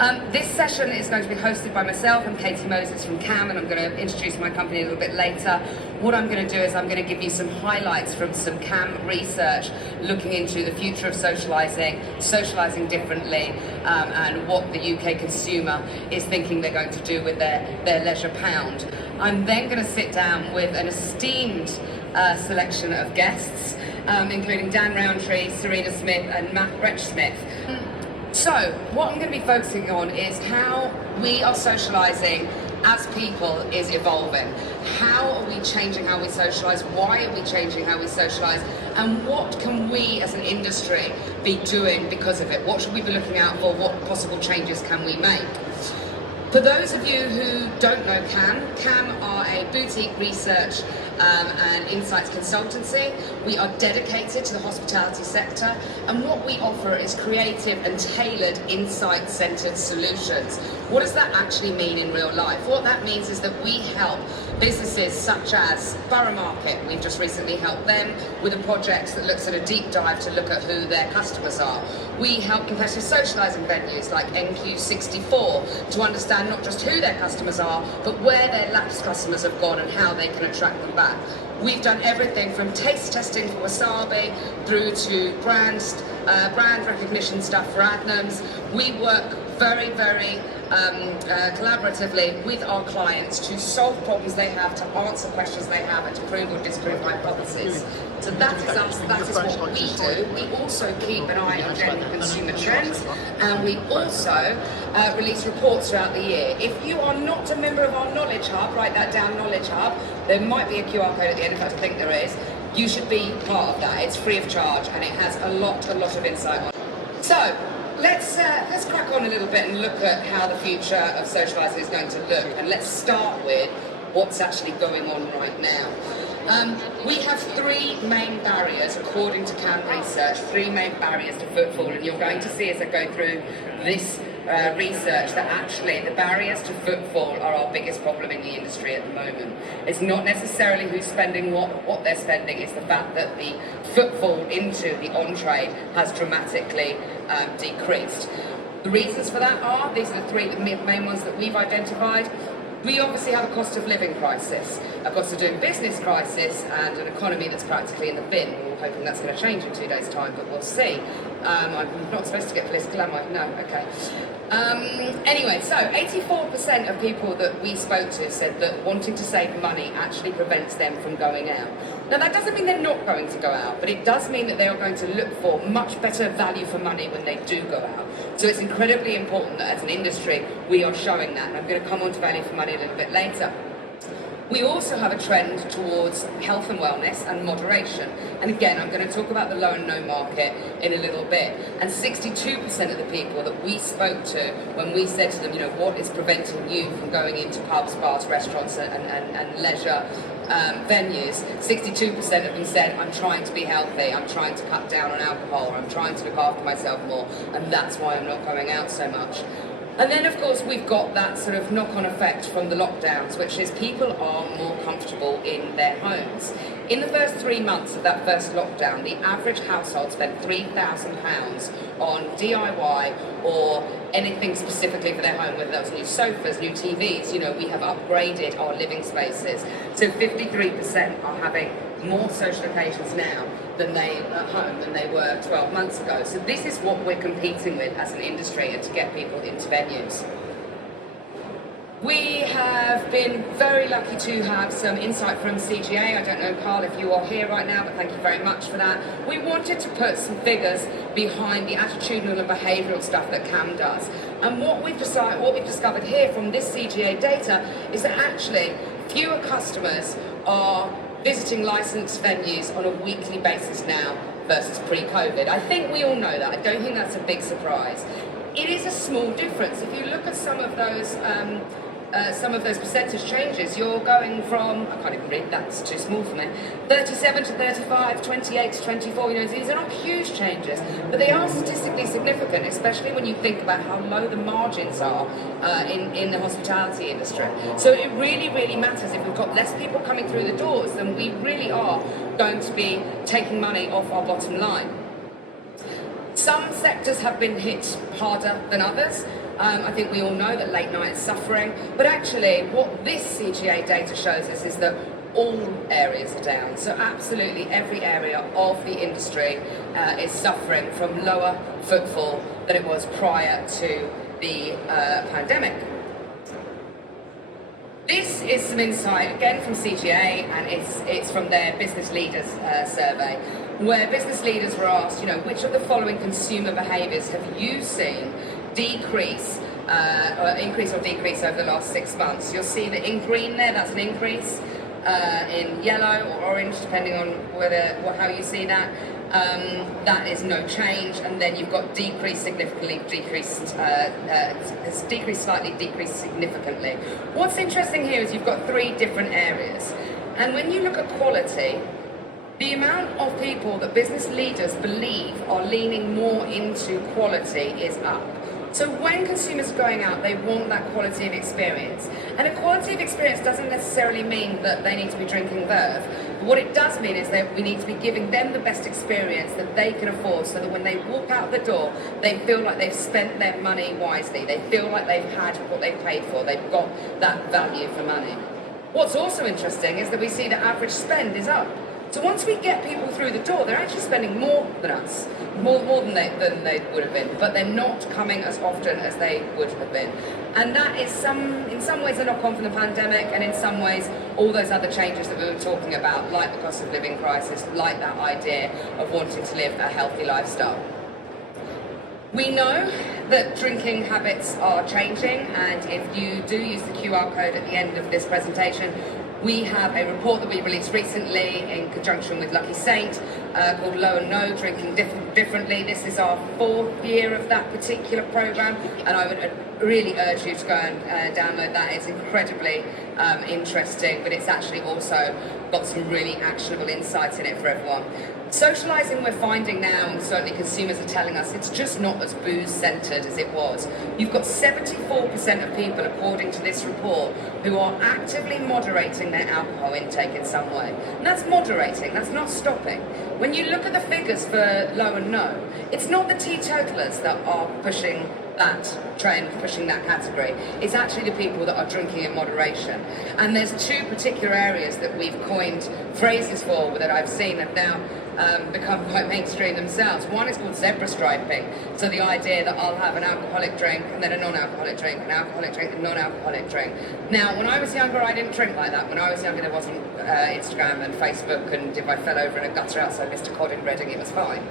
This session is going to be hosted by myself and Katy Moses from KAM, and I'm going to introduce my company a little bit later. What I'm going to do is I'm going to give you some highlights from some KAM research looking into the future of socialising differently, and what the UK consumer is thinking they're going to do with their leisure pound. I'm then going to sit down with an esteemed selection of guests, including Dan Rowntree, Serena Smith and Matt Bretch-Smith. So, what I'm going to be focusing on is how we are socialising as people is evolving. How are we changing how we socialise? Why are we changing how we socialise? And what can we as an industry be doing because of it? What should we be looking out for? What possible changes can we make? For those of you who don't know KAM are a boutique research and insights consultancy. We are dedicated to the hospitality sector, and what we offer is creative and tailored insight-centered solutions. What does that actually mean in real life? What that means is that we help businesses such as Borough Market. We've just recently helped them with a project that looks at a deep dive to look at who their customers are. We help competitive socialising venues like NQ64 to understand not just who their customers are, but where their lapsed customers have gone and how they can attract them back. We've done everything from taste testing for wasabi through to brand recognition stuff for Adnams. We work very, very collaboratively with our clients to solve problems they have, to answer questions they have, and to prove or disprove hypotheses. So that is us, that is what we do. We also keep an eye on general consumer trends, and we also release reports throughout the year. If you are not a member of our Knowledge Hub, write that down, Knowledge Hub. There might be a QR code at the end, in fact I think there is. You should be part of that. It's free of charge, and it has a lot of insight on it. So, let's crack on a little bit and look at how the future of socialising is going to look, and let's start with what's actually going on right now. We have three main barriers, according to KAM research, three main barriers to footfall, and you're going to see as I go through this research that actually the barriers to footfall are our biggest problem in the industry at the moment. It's not necessarily who's spending what they're spending, it's the fact that the footfall into the on-trade has dramatically decreased. The reasons for that are, these are the three main ones that we've identified. We obviously have a cost of living crisis, a cost of doing business crisis, and an economy that's practically in the bin. We're all hoping that's going to change in 2 days' time, but we'll see. I'm not supposed to get political, am I? No, okay. Anyway, so 84% of people that we spoke to said that wanting to save money actually prevents them from going out. Now that doesn't mean they're not going to go out, but it does mean that they are going to look for much better value for money when they do go out. So it's incredibly important that as an industry we are showing that, and I'm going to come on to value for money a little bit later. We also have a trend towards health and wellness and moderation. And again, I'm going to talk about the low and no market in a little bit. And 62% of the people that we spoke to when we said to them, you know, what is preventing you from going into pubs, bars, restaurants and leisure venues, 62% of them said, I'm trying to be healthy, I'm trying to cut down on alcohol, or I'm trying to look after myself more, and that's why I'm not going out so much. And then, of course, we've got that sort of knock-on effect from the lockdowns, which is people are more comfortable in their homes. In the first 3 months of that first lockdown, the average household spent £3,000 on DIY or anything specifically for their home, whether that was new sofas, new TVs. You know, we have upgraded our living spaces. So 53% are having more social occasions now than they at home than they were 12 months ago. So this is what we're competing with as an industry, and to get people into venues. We have been very lucky to have some insight from CGA. I don't know, Carl, if you are here right now, but thank you very much for that. We wanted to put some figures behind the attitudinal and behavioural stuff that KAM does. And what we've discovered here from this CGA data is that actually fewer customers are visiting licensed venues on a weekly basis now versus pre-COVID. I think we all know that. I don't think that's a big surprise. It is a small difference. If you look at some of those percentage changes, you're going from, I can't even read, that's too small for me, 37 to 35, 28 to 24, you know, these are not huge changes, but they are statistically significant, especially when you think about how low the margins are in the hospitality industry. So it really, really matters. If we've got less people coming through the doors, then we really are going to be taking money off our bottom line. Some sectors have been hit harder than others. I think we all know that late night is suffering, but actually what this CGA data shows us is that all areas are down. So absolutely every area of the industry is suffering from lower footfall than it was prior to the pandemic. This is some insight, again from CGA, and it's from their business leaders survey, where business leaders were asked, which of the following consumer behaviours have you seen increase or decrease over the last 6 months? You'll see that in green there, that's an increase. In yellow or orange, depending on how you see that, that is no change. And then you've got decreased significantly, it's decreased slightly, decreased significantly. What's interesting here is you've got 3 different areas, and when you look at quality, the amount of people that business leaders believe are leaning more into quality is up. So when consumers are going out, they want that quality of experience. And a quality of experience doesn't necessarily mean that they need to be drinking Verve. What it does mean is that we need to be giving them the best experience that they can afford, so that when they walk out the door, they feel like they've spent their money wisely. They feel like they've had what they've paid for. They've got that value for money. What's also interesting is that we see that average spend is up. So once we get people through the door, they're actually spending more than us, more than they would have been, but they're not coming as often as they would have been. And that is in some ways a knock-on from the pandemic, and in some ways all those other changes that we were talking about, like the cost of living crisis, like that idea of wanting to live a healthy lifestyle. We know that drinking habits are changing, and if you do use the QR code at the end of this presentation, we have a report that we released recently in conjunction with Lucky Saint called Low and No, Drinking Differently. This is our 4th year of that particular programme, and I would really urge you to go and download that. It's incredibly interesting, but it's actually also got some really actionable insights in it for everyone. Socialising, we're finding now, and certainly consumers are telling us, it's just not as booze-centred as it was. You've got 74% of people, according to this report, who are actively moderating their alcohol intake in some way. And that's moderating, that's not stopping. When you look at the figures for Low and No, it's not the teetotalers that are pushing that trend, pushing that category. It's actually the people that are drinking in moderation. And there's 2 particular areas that we've coined phrases for that I've seen have now become quite mainstream themselves. One is called zebra striping. So the idea that I'll have an alcoholic drink and then a non-alcoholic drink, an alcoholic drink and non-alcoholic drink. Now, when I was younger, I didn't drink like that. When I was younger, there wasn't Instagram and Facebook, and if I fell over in a gutter outside Mr. Cod in Reading, it was fine.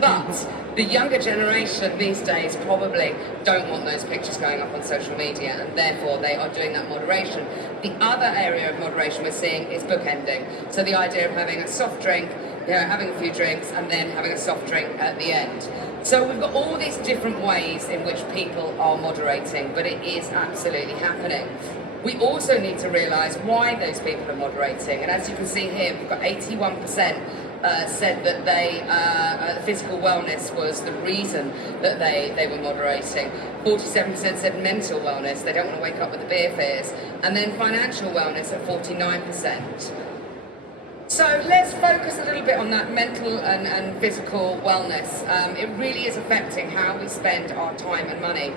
But the younger generation these days probably don't want those pictures going up on social media, and therefore they are doing that moderation. The other area of moderation we're seeing is bookending. So the idea of having a soft drink, having a few drinks, and then having a soft drink at the end. So we've got all these different ways in which people are moderating, but it is absolutely happening. We also need to realise why those people are moderating, and as you can see here, we've got 81% said that physical wellness was the reason that they were moderating. 47% said mental wellness, they don't want to wake up with the beer fears, and then financial wellness at 49%. So let's focus a little bit on that mental and physical wellness. It really is affecting how we spend our time and money.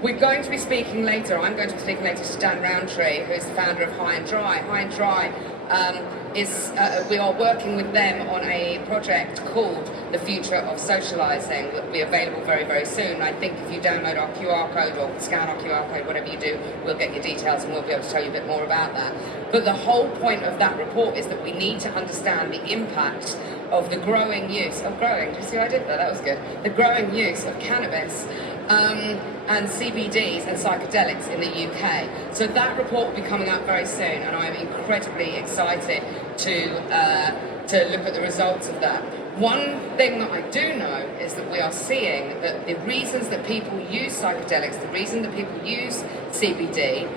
We're going to be speaking later, I'm going to be speaking later to Dan Roundtree, who's the founder of High and Dry. High and Dry we are working with them on a project called The Future of Socialising, that will be available very, very soon. I think if you download our QR code or scan our QR code, whatever you do, we'll get your details and we'll be able to tell you a bit more about that. But the whole point of that report is that we need to understand the impact of the growing use of do you see what I did there? That was good. The growing use of cannabis and CBDs and psychedelics in the UK. So that report will be coming out very soon, and I'm incredibly excited to look at the results of that. One thing that I do know is that we are seeing that the reasons that people use psychedelics, the reason that people use CBD,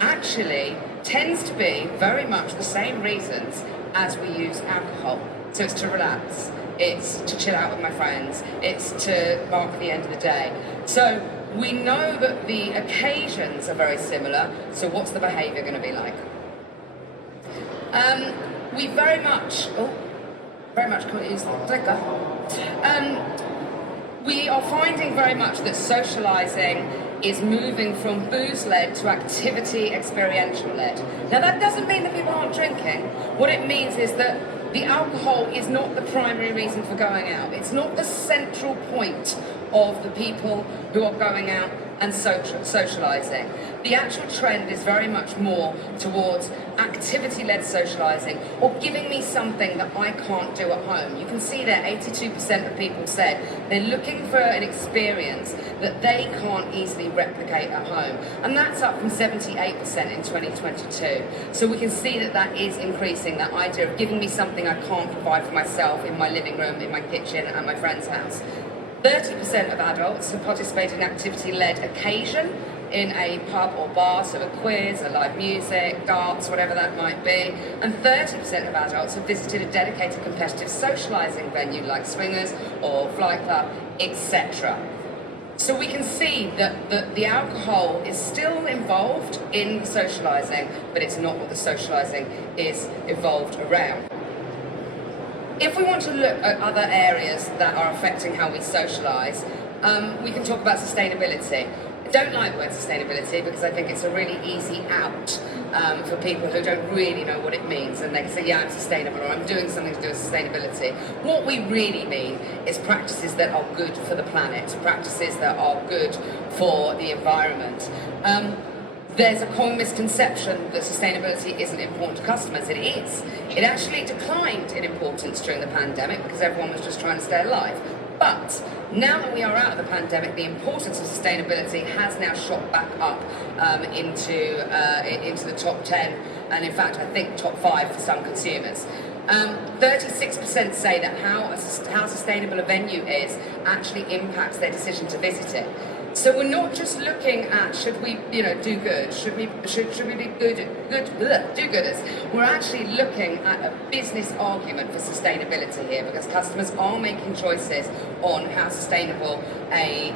actually tends to be very much the same reasons as we use alcohol. So it's to relax, it's to chill out with my friends, it's to mark the end of the day. So we know that the occasions are very similar, so what's the behaviour going to be like? We very much can't use the clicker. We are finding very much that socialising is moving from booze-led to activity experiential-led. Now that doesn't mean that people aren't drinking. What it means is that the alcohol is not the primary reason for going out. It's not the central point of the people who are going out and socialising. The actual trend is very much more towards activity-led socialising, or giving me something that I can't do at home. You can see there 82% of people said they're looking for an experience that they can't easily replicate at home, and that's up from 78% in 2022. So we can see that that is increasing, that idea of giving me something I can't provide for myself in my living room, in my kitchen, at my friend's house. 30% of adults have participated in activity-led occasion in a pub or bar, so a quiz, a live music, darts, whatever that might be. And 30% of adults have visited a dedicated competitive socialising venue like swingers or flight club, etc. So we can see that the alcohol is still involved in socialising, but it's not what the socialising is evolved around. If we want to look at other areas that are affecting how we socialise, we can talk about sustainability. I don't like the word sustainability because I think it's a really easy out for people who don't really know what it means, and they can say, yeah, I'm sustainable, or I'm doing something to do with sustainability. What we really mean is practices that are good for the planet, practices that are good for the environment. There's a common misconception that sustainability isn't important to customers. It is. It actually declined in importance during the pandemic because everyone was just trying to stay alive. But now that we are out of the pandemic, the importance of sustainability has now shot back up into the top 10, and in fact I think top 5 for some consumers. 36% say that how sustainable a venue is actually impacts their decision to visit it. So we're not just looking at should we, do good, should we be do-gooders. We're actually looking at a business argument for sustainability here, because customers are making choices on how sustainable a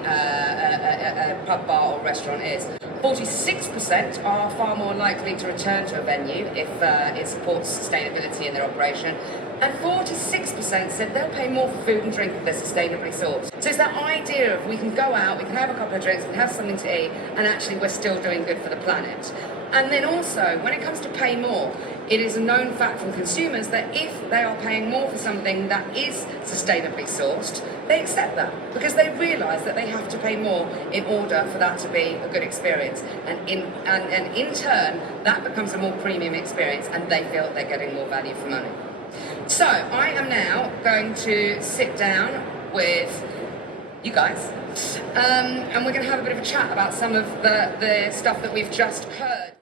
pub, bar or restaurant is. 46% are far more likely to return to a venue if it supports sustainability in their operation. And 46% said they'll pay more for food and drink if they're sustainably sourced. So it's that idea of we can go out, we can have a couple of drinks, we can have something to eat, and actually we're still doing good for the planet. And then also, when it comes to pay more, it is a known fact from consumers that if they are paying more for something that is sustainably sourced, they accept that because they realise that they have to pay more in order for that to be a good experience. And in turn, that becomes a more premium experience, and they feel that they're getting more value for money. So I am now going to sit down with you guys, and we're going to have a bit of a chat about some of the stuff that we've just heard.